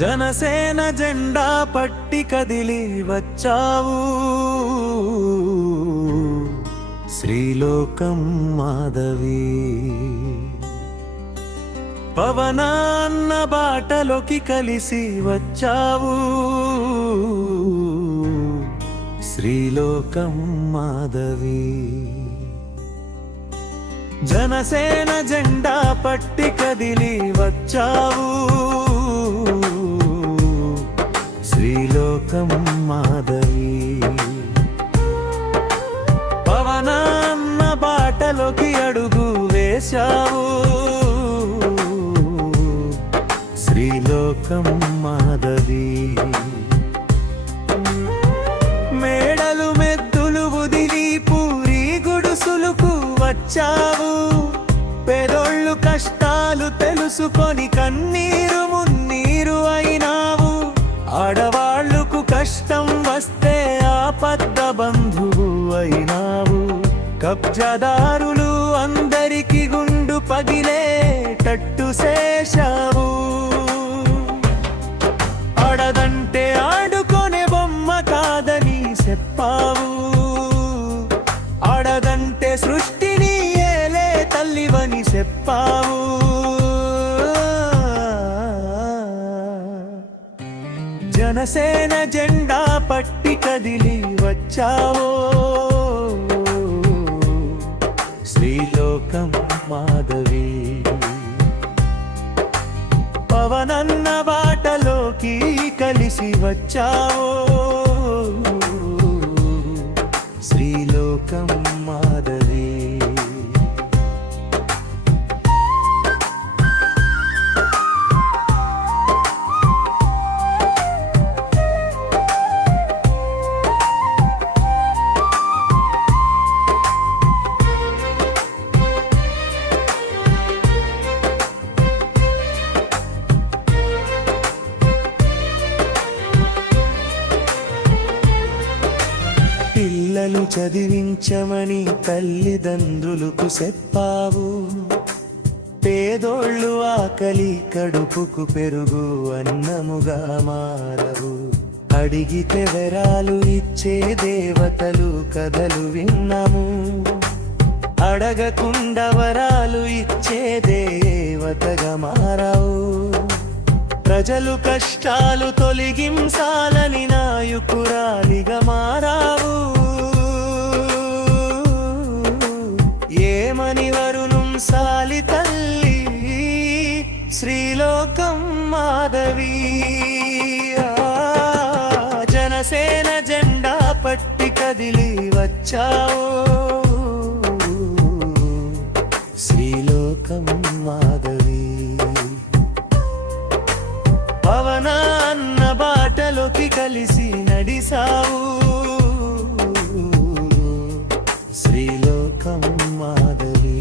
జనసేన జెండా పట్టి కదిలి వచ్చావు, శ్రీలోకం మాధవి. పవనాన్న బాటలోకి కలిసి వచ్చావు, శ్రీలోకం మాధవి. జనసేన జెండా పట్టి కదిలి వచ్చావు, శ్రీలోకం మాధవి. పవనాన్న బాటలోకి అడుగు వేశావు, శ్రీలోకం మాధవి. మేడలు మెద్దులు వదిలి పూరి గుడుసులకు వచ్చావు, పేదోళ్ళు కష్టాలు తెలుసుకొని కన్నీరు మున్నీరు అయినావు. ఆడవాళ్లకు కష్టం వస్తే ఆపద్ద బంధువు అయినావు. కబ్జాదారులు అందరికి గుండు పగిలేటట్టు చేశావు. ఆడదంటే ఆడుకొనే బొమ్మ కాదని చెప్పావు, ఆడదంటే సృష్టిని ఏలే తల్లివని చెప్పావు. జనసేన జెండా పట్టి కదిలి వచ్చావో, శ్రీలోకం మాధవి. పవనన్న బాటలోకి కలిసి వచ్చావో, శ్రీలోకం మాధవి. పిల్లలు చదివించమని తల్లిదండ్రులకు చెప్పావు, పేదోళ్ళు ఆకలి కడుపుకు పెరుగు అన్నముగా మారవు. అడిగితే వరాలు ఇచ్చే దేవతలు కథలు విన్నాము, అడగకుండా వరాలు ఇచ్చే దేవతగా మారావు. ప్రజలు కష్టాలు తొలగించాలని నాయకురాలిగా మారావు. ఏమని వరుణం సాలి తల్లి, శ్రీలోకం మాధవి. జనసేన జెండా పట్టి కదిలి వచ్చావు, శ్రీలోకం మాధవి. పవనాన్న బాటలోకి కలిసి నడిసావు, శ్రీలోకం మాధవి.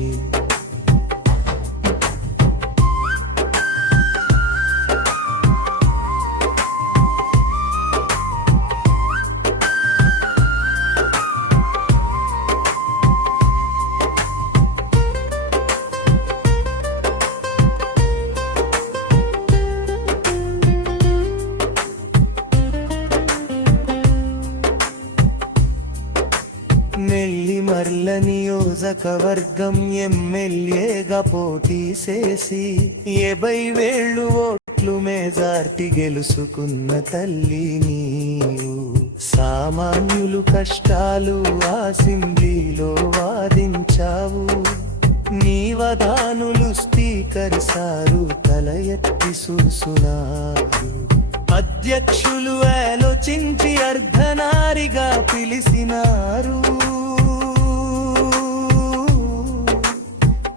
నెల్లిమర్ల నియోజకవర్గం ఎమ్మెల్యేగా పోటీ చేసి 70,000 ఓట్లు మెజార్టీ గెలుచుకున్న తల్లి నీవు. సామాన్యులు కష్టాలు అసెంబ్లీలో వాదించావు, నీ వదానులు స్పీకర్ సారు తల ఎత్తి చూసునారు. అధ్యక్షులు ఆలోచించి అర్ధనారిగా పిలిచినారు.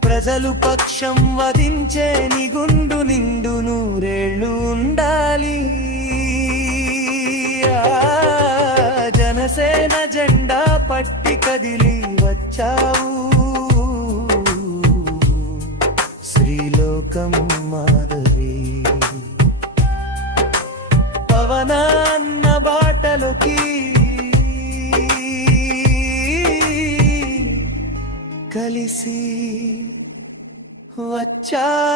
ప్రజలు పక్షం వధించే నిగుండు నిండు నూరేళ్ళు ఉండాలి. జనసేన జెండా పట్టి కదిలి వచ్చావు, శ్రీలోకం మాధవి. పవనాన్న బాటలోకి కలిసి వచ్చావు.